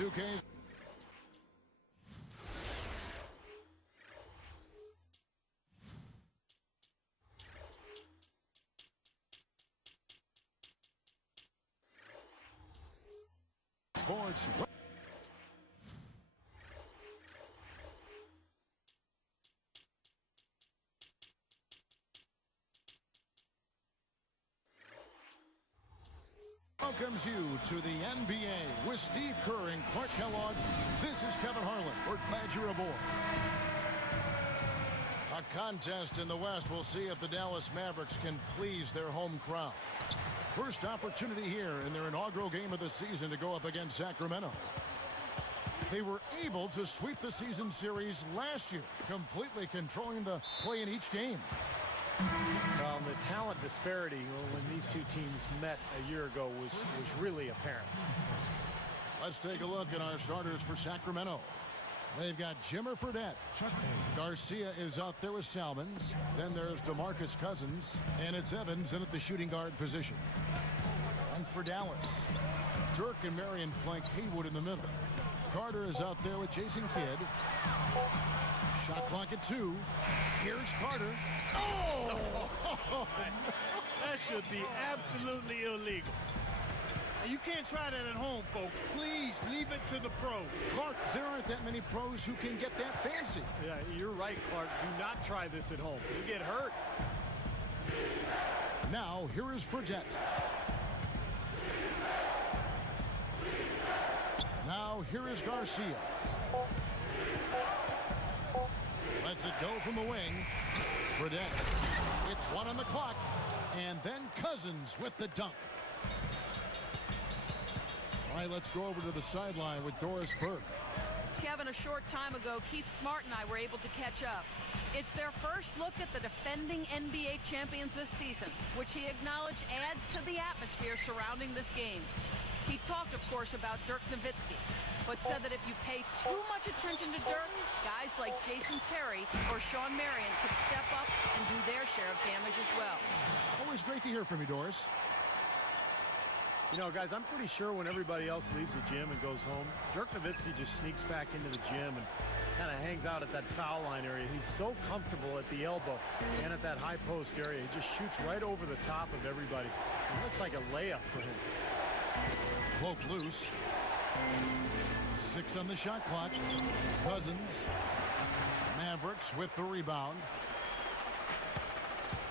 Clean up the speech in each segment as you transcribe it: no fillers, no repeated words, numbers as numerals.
2Ks. Sports. Welcomes you to the NBA with Steve Kerr and Clark Kellogg. This is Kevin Harlan. We're glad you're aboard. A contest in the West. We'll see if the Dallas Mavericks can please their home crowd. First opportunity here in their inaugural game of the season to go up against Sacramento. They were able to sweep the season series last year, completely controlling the play in each game. Well, the talent disparity when these two teams met a year ago was really apparent. Let's take a look at our starters for Sacramento. They've got Jimmer Fredette. Garcia is out there with Salmons. Then there's DeMarcus Cousins. And it's Evans in at the shooting guard position. And for Dallas, Dirk and Marion flank Haywood in the middle. Carter is out there with Jason Kidd. Shot clock at 2. Here's Carter. Oh! That should be absolutely illegal. You can't try that at home, folks. Please leave it to the pros. Clark, there aren't that many pros who can get that fancy. Yeah, you're right, Clark. Do not try this at home. You'll get hurt. Now, here is Fredette. Now, here is Garcia. Lets it go from the wing. Fredette with 1 on the clock. And then Cousins with the dunk. All right, let's go over to the sideline with Doris Burke. Kevin, a short time ago, Keith Smart and I were able to catch up. It's their first look at the defending NBA champions this season, which he acknowledged adds to the atmosphere surrounding this game. He talked, of course, about Dirk Nowitzki, but said that if you pay too much attention to Dirk, guys like Jason Terry or Sean Marion could step up and do their share of damage as well. Always great to hear from you, Doris. You know, guys, I'm pretty sure when everybody else leaves the gym and goes home, Dirk Nowitzki just sneaks back into the gym and kind of hangs out at that foul line area. He's so comfortable at the elbow and at that high post area. He just shoots right over the top of everybody. It looks like a layup for him. Cloak loose. 6 on the shot clock. Cousins. Mavericks with the rebound.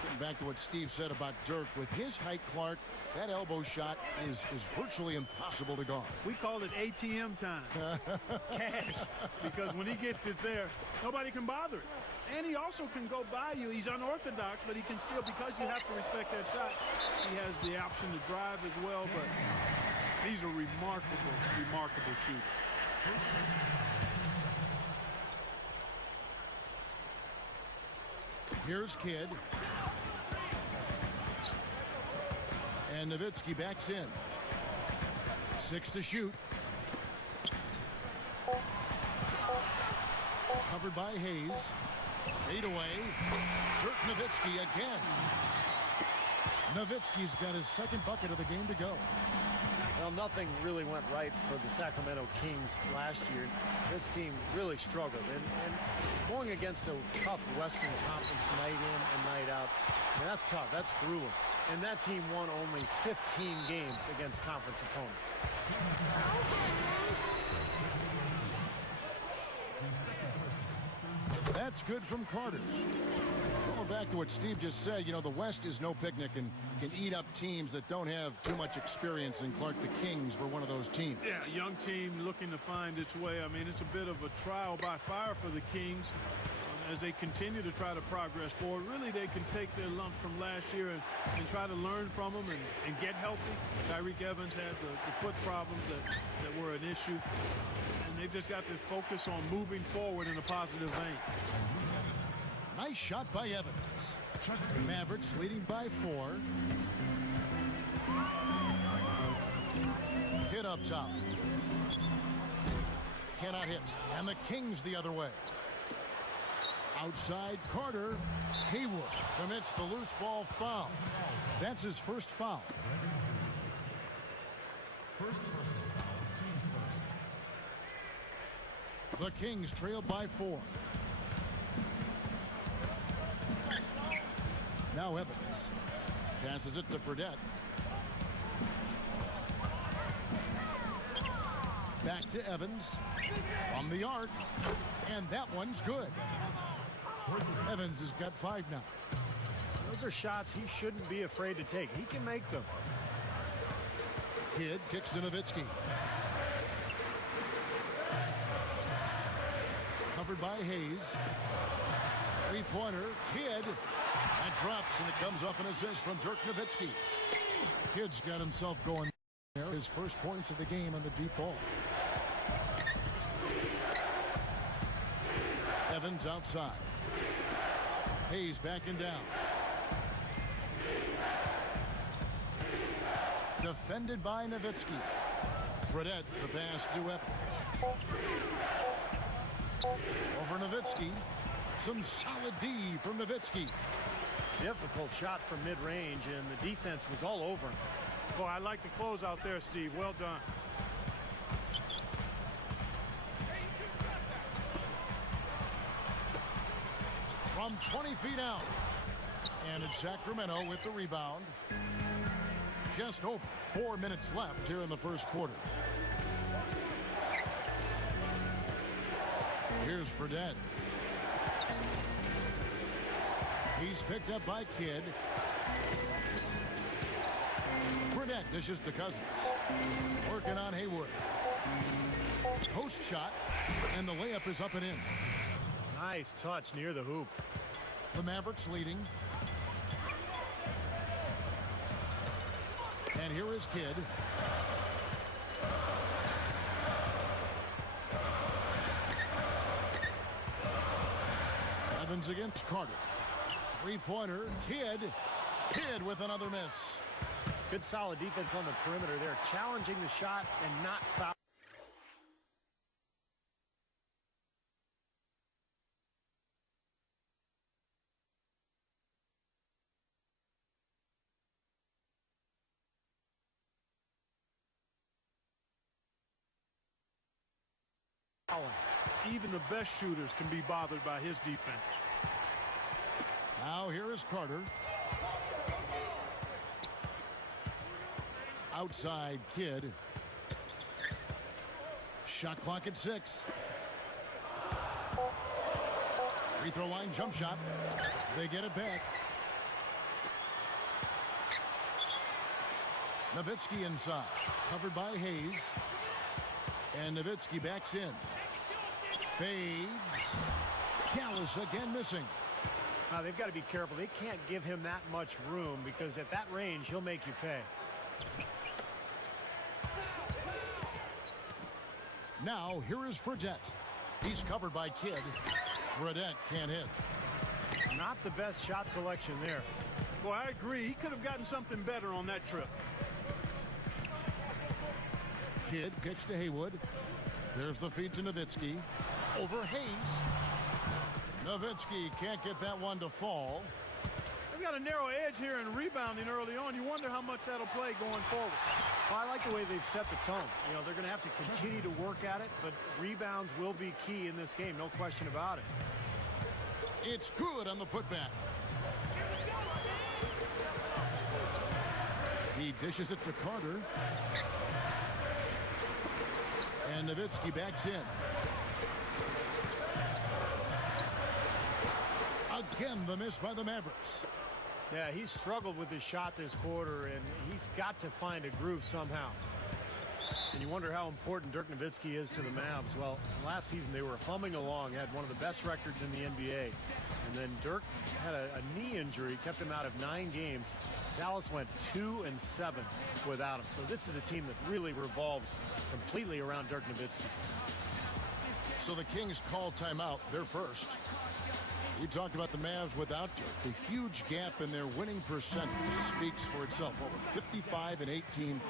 Getting back to what Steve said about Dirk. With his height, Clark, that elbow shot is virtually impossible to guard. We call it ATM time. Cash. Because when he gets it there, nobody can bother it. And he also can go by you. He's unorthodox, but he can still, because you have to respect that shot, he has the option to drive as well. But he's a remarkable, remarkable shooter. Here's Kidd. And Nowitzki backs in. 6 to shoot. Covered by Hayes. Fade away. Dirk Nowitzki again. Nowitzki's got his second bucket of the game to go. Well, nothing really went right for the Sacramento Kings last year. This team really struggled. And going against a tough Western Conference night in and night out, I mean, that's tough. That's grueling. And that team won only 15 games against conference opponents. That's good from Carter. Going back to what Steve just said, you know, the West is no picnic and can eat up teams that don't have too much experience. And Clark, the Kings were one of those teams. Yeah, young team looking to find its way. I mean, it's a bit of a trial by fire for the Kings. As they continue to try to progress forward, really they can take their lumps from last year and try to learn from them and get healthy. Tyreek Evans had the foot problems that were an issue. And they've just got to focus on moving forward in a positive vein. Nice shot by Evans. The Mavericks leading by 4. Hit up top. Cannot hit. And the Kings the other way. Outside Carter. Haywood commits the loose ball foul. That's his first foul. The Kings trailed by 4. Now Evans passes it to Fredette. Back to Evans from the arc, and that one's good. Evans has got 5 now. Those are shots he shouldn't be afraid to take. He can make them. Kidd kicks to Nowitzki. Covered by Hayes. Three-pointer, Kidd. That drops, and it comes off an assist from Dirk Nowitzki. Kidd's got himself going there. His first points of the game on the deep ball. Evans outside. Hayes backing down. Defended by Nowitzki. Fredette, the pass to Evans. Over Nowitzki. Some solid D from Nowitzki. Difficult shot from mid-range, and the defense was all over him. Boy, I like the close out there, Steve. Well done. From 20 feet out. And it's Sacramento with the rebound. Just over 4 minutes left here in the first quarter. Here's Fredette. He's picked up by Kidd. Fredette dishes to Cousins. Working on Haywood. Post shot, and the layup is up and in. Nice touch near the hoop. The Mavericks leading. And here is Kidd. Evans against Carter. Three-pointer, Kidd. Kidd with another miss. Good solid defense on the perimeter there, challenging the shot and not fouling. Even the best shooters can be bothered by his defense. Now here is Carter. Outside Kidd. Shot clock at 6. Free throw line jump shot. They get it back. Nowitzki inside. Covered by Hayes. And Nowitzki backs in. Fades. Dallas again missing. They've got to be careful. They can't give him that much room because at that range, he'll make you pay. Now, here is Fredette. He's covered by Kidd. Fredette can't hit. Not the best shot selection there. Boy, I agree. He could have gotten something better on that trip. Kidd kicks to Haywood. There's the feed to Nowitzki. Over Hayes. Nowitzki can't get that one to fall. They've got a narrow edge here in rebounding early on. You wonder how much that'll play going forward. Well, I like the way they've set the tone. You know, they're going to have to continue to work at it, but rebounds will be key in this game, no question about it. It's good on the putback. He dishes it to Carter. And Nowitzki backs in. Again, the miss by the Mavericks. Yeah, he's struggled with his shot this quarter, and he's got to find a groove somehow. And you wonder how important Dirk Nowitzki is to the Mavs. Well, last season they were humming along, had one of the best records in the NBA. And then Dirk had a knee injury, kept him out of 9 games. Dallas went 2-7 without him. So this is a team that really revolves completely around Dirk Nowitzki. So the Kings call timeout. They're first. We talked about the Mavs without Dirk. The huge gap in their winning percentage speaks for itself. Over 55 and 18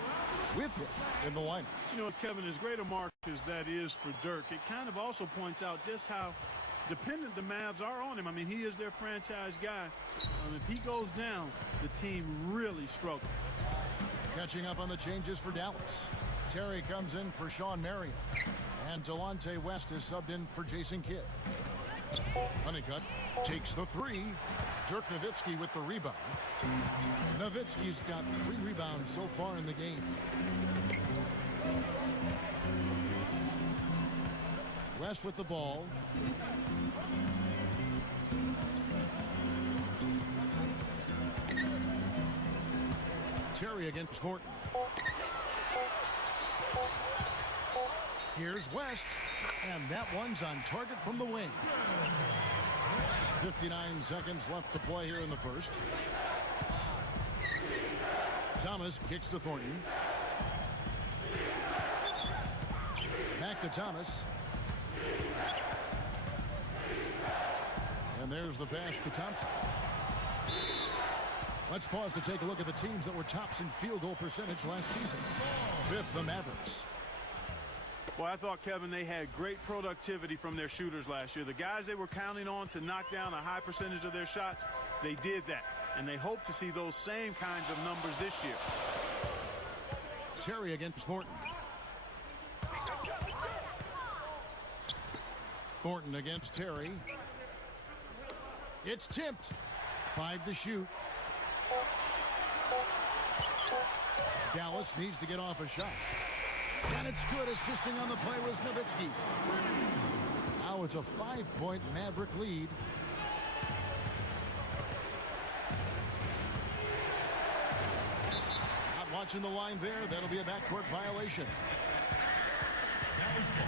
with him in the lineup. You know, Kevin, as great a mark as that is for Dirk, it kind of also points out just how dependent the Mavs are on him. I mean, he is their franchise guy. If he goes down, the team really struggles. Catching up on the changes for Dallas. Terry comes in for Sean Marion. And Delonte West is subbed in for Jason Kidd. Honeycutt takes the three. Dirk Nowitzki with the rebound. Nowitzki's got 3 rebounds so far in the game. West with the ball. Terry against Thornton. Here's West, and that one's on target from the wing. 59 seconds left to play here in the first. Thomas kicks to Thornton. Back to Thomas. And there's the pass to Thompson. Let's pause to take a look at the teams that were tops in field goal percentage last season. 5th, the Mavericks. Well, I thought, Kevin, they had great productivity from their shooters last year. The guys they were counting on to knock down a high percentage of their shots, they did that. And they hope to see those same kinds of numbers this year. Terry against Thornton. Thornton against Terry. It's tipped. 5 to shoot. Dallas needs to get off a shot. And it's good. Assisting on the play was Nowitzki. Now it's a 5-point Maverick lead. Not watching the line there. That'll be a backcourt violation. That was good.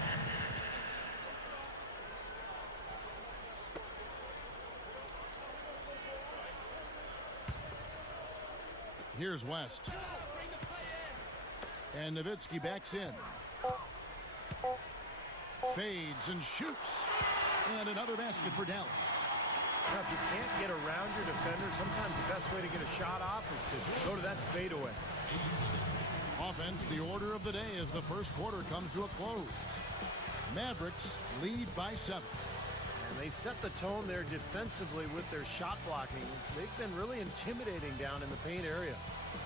Here's West. And Nowitzki backs in. Fades and shoots. And another basket for Dallas. Now, if you can't get around your defender, sometimes the best way to get a shot off is to go to that fadeaway. Offense, the order of the day as the first quarter comes to a close. Mavericks lead by 7. And they set the tone there defensively with their shot blocking. They've been really intimidating down in the paint area.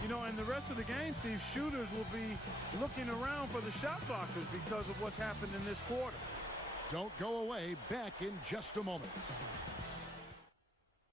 You know, and the rest of the game, Steve, shooters will be looking around for the shot blockers because of what's happened in this quarter. Don't go away. Back in just a moment.